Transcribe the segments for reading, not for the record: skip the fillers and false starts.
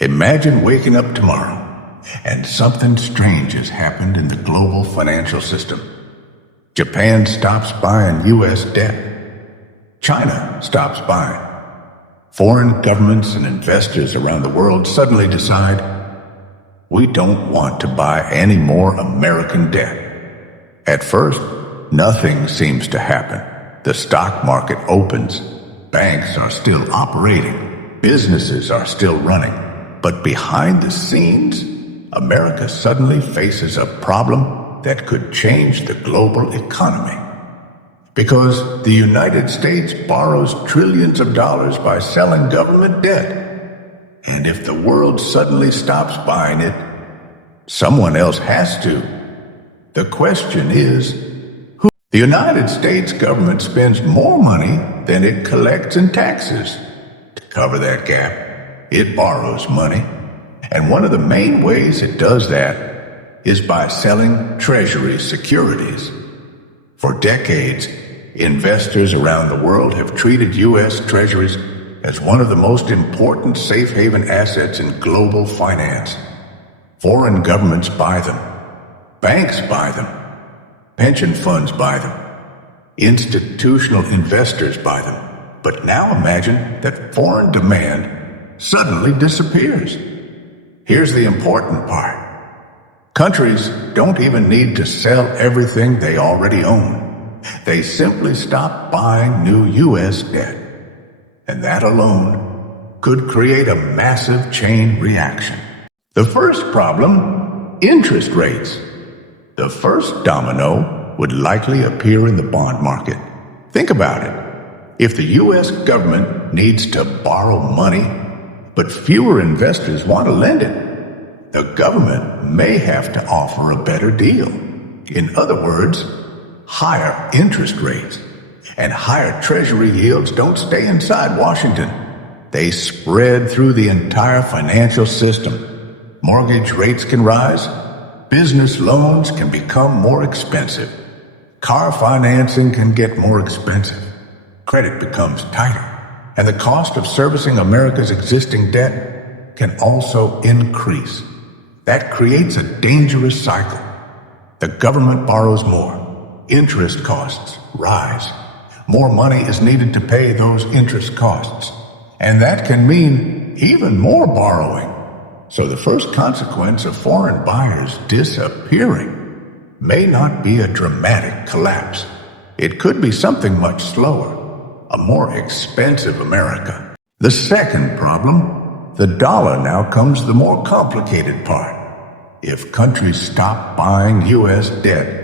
Imagine waking up tomorrow and something strange has happened in the global financial system. Japan stops buying U.S. debt. China stops buying. Foreign governments and investors around the world suddenly decide, we don't want to buy any more American debt. At first, nothing seems to happen. The stock market opens. Banks are still operating. Businesses are still running. But behind the scenes, America suddenly faces a problem that could change the global economy. Because the United States borrows trillions of dollars by selling government debt. And if the world suddenly stops buying it, someone else has to. The question is, who? The United States government spends more money than it collects in taxes. To cover that gap, it borrows money. And one of the main ways it does that is by selling Treasury securities. For decades, investors around the world have treated U.S. Treasuries as one of the most important safe haven assets in global finance. Foreign governments buy them. Banks buy them. Pension funds buy them. Institutional investors buy them. But now imagine that foreign demand suddenly disappears. Here's the important part. Countries don't even need to sell everything they already own. They simply stop buying new U.S. debt. And that alone could create a massive chain reaction. The first problem, interest rates. The first domino would likely appear in the bond market. Think about it. If the U.S. government needs to borrow money, but fewer investors want to lend it, the government may have to offer a better deal. In other words, higher interest rates. And higher Treasury yields don't stay inside Washington. They spread through the entire financial system. Mortgage rates can rise. Business loans can become more expensive. Car financing can get more expensive. Credit becomes tighter. And the cost of servicing America's existing debt can also increase. That creates a dangerous cycle. The government borrows more. Interest costs rise. More money is needed to pay those interest costs. And that can mean even more borrowing. So the first consequence of foreign buyers disappearing may not be a dramatic collapse. It could be something much slower, a more expensive America. The second problem, the dollar. Now comes the more complicated part. If countries stop buying U.S. debt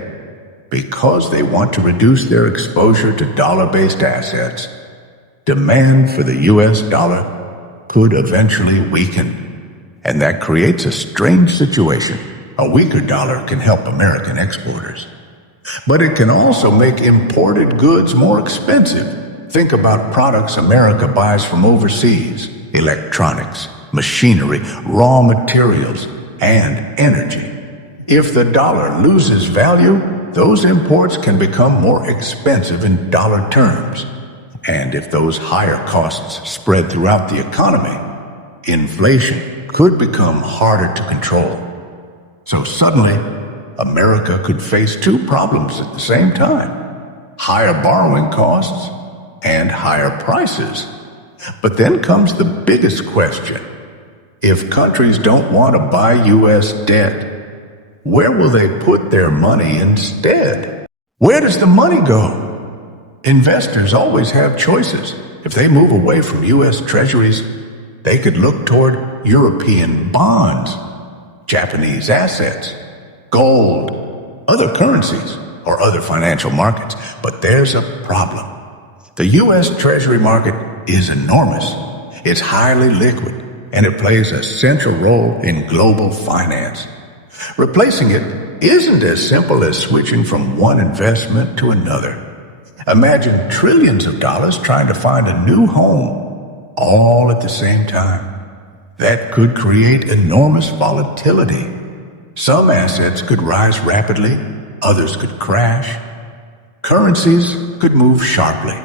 because they want to reduce their exposure to dollar-based assets, demand for the U.S. dollar could eventually weaken. And that creates a strange situation. A weaker dollar can help American exporters. But it can also make imported goods more expensive. Think about products America buys from overseas: electronics, machinery, raw materials, and energy. If the dollar loses value, those imports can become more expensive in dollar terms. And if those higher costs spread throughout the economy, inflation could become harder to control. So suddenly, America could face two problems at the same time: higher borrowing costs and higher prices. But then comes the biggest question. If countries don't want to buy U.S. debt, where will they put their money instead? Where does the money go? Investors always have choices. If they move away from U.S. Treasuries, they could look toward European bonds, Japanese assets, gold, other currencies, or other financial markets. But there's a problem. The U.S. Treasury market is enormous. It's highly liquid, and it plays a central role in global finance. Replacing it isn't as simple as switching from one investment to another. Imagine trillions of dollars trying to find a new home, all at the same time. That could create enormous volatility. Some assets could rise rapidly, others could crash. Currencies could move sharply,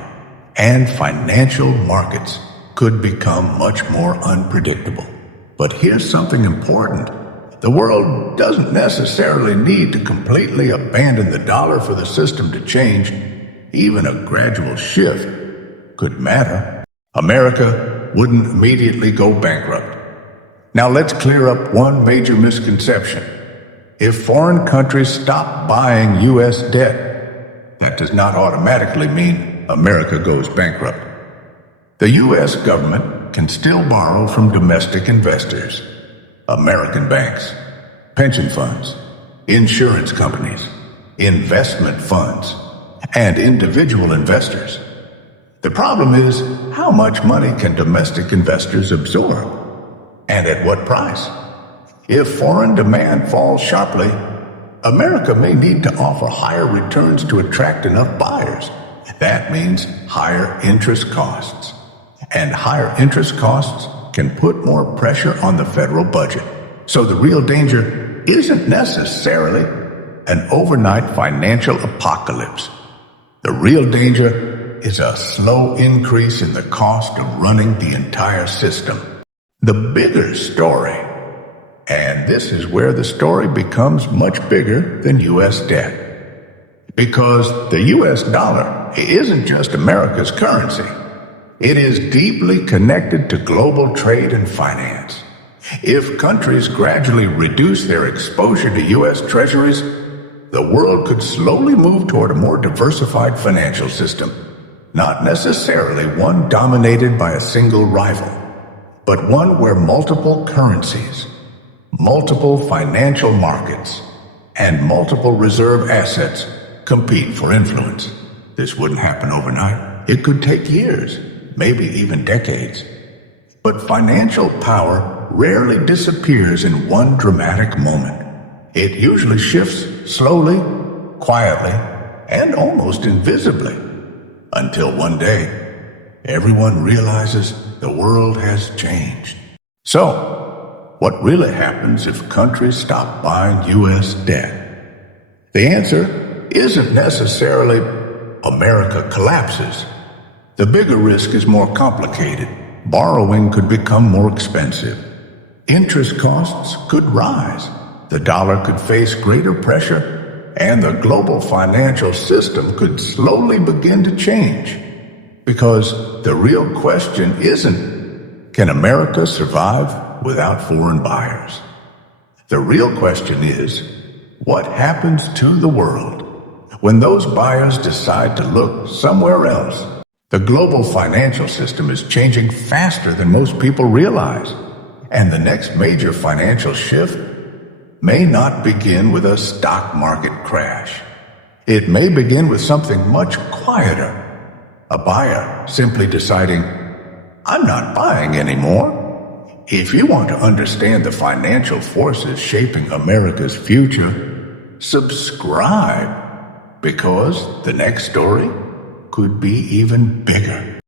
and financial markets could become much more unpredictable. But here's something important. The world doesn't necessarily need to completely abandon the dollar for the system to change. Even a gradual shift could matter. America wouldn't immediately go bankrupt. Now let's clear up one major misconception. If foreign countries stop buying U.S. debt, that does not automatically mean America goes bankrupt. The U.S. government can still borrow from domestic investors, American banks, pension funds, insurance companies, investment funds, and individual investors. The problem is, how much money can domestic investors absorb? And at what price? If foreign demand falls sharply, America may need to offer higher returns to attract enough buyers. That means higher interest costs. And higher interest costs can put more pressure on the federal budget. So the real danger isn't necessarily an overnight financial apocalypse. The real danger is a slow increase in the cost of running the entire system. The bigger story, and this is where the story becomes much bigger than U.S. debt. Because the U.S. dollar isn't just America's currency. It is deeply connected to global trade and finance. If countries gradually reduce their exposure to U.S. treasuries, the world could slowly move toward a more diversified financial system. Not necessarily one dominated by a single rival, but one where multiple currencies, multiple financial markets, and multiple reserve assets compete for influence. This wouldn't happen overnight. It could take years, maybe even decades. But financial power rarely disappears in one dramatic moment. It usually shifts slowly, quietly, and almost invisibly, until one day, everyone realizes the world has changed. So, what really happens if countries stop buying U.S. debt? The answer isn't necessarily America collapses. The bigger risk is more complicated. Borrowing could become more expensive. Interest costs could rise. The dollar could face greater pressure, and the global financial system could slowly begin to change. Because the real question isn't, can America survive without foreign buyers? The real question is, what happens to the world when those buyers decide to look somewhere else? The global financial system is changing faster than most people realize, and the next major financial shift may not begin with a stock market crash. It may begin with something much quieter. A buyer simply deciding, I'm not buying anymore. If you want to understand the financial forces shaping America's future, subscribe, because the next story could be even bigger.